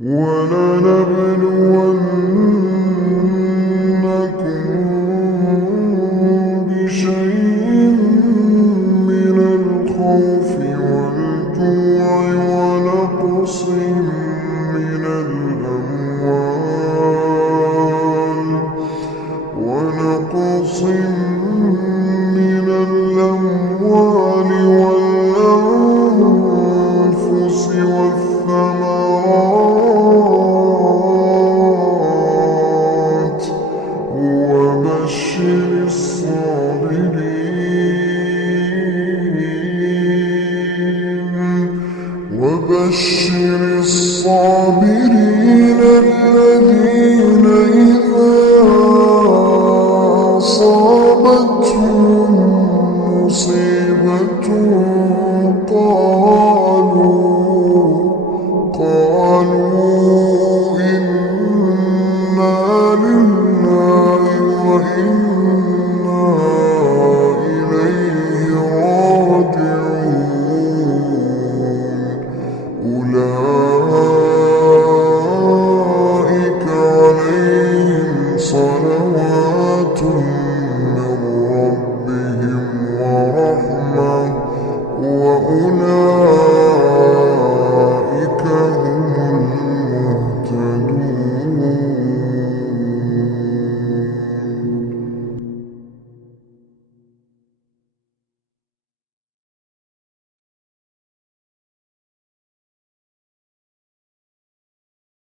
وَلَنَبْلُوَنَّكُم بِشَيْءٍ مِّنَ الْخَوْفِ وَالْجُوعِ وَنَقْصٍ مِّنَ الْأَمْوَالِ وَالْأَنفُسِ وَالثَّمَرَاتِ ۗ وَبَشِّرِ الصَّابِرِينَ الَّذِينَ إِذَا أَصَابَتْهُم مُّصِيبَةٌ قَالُوا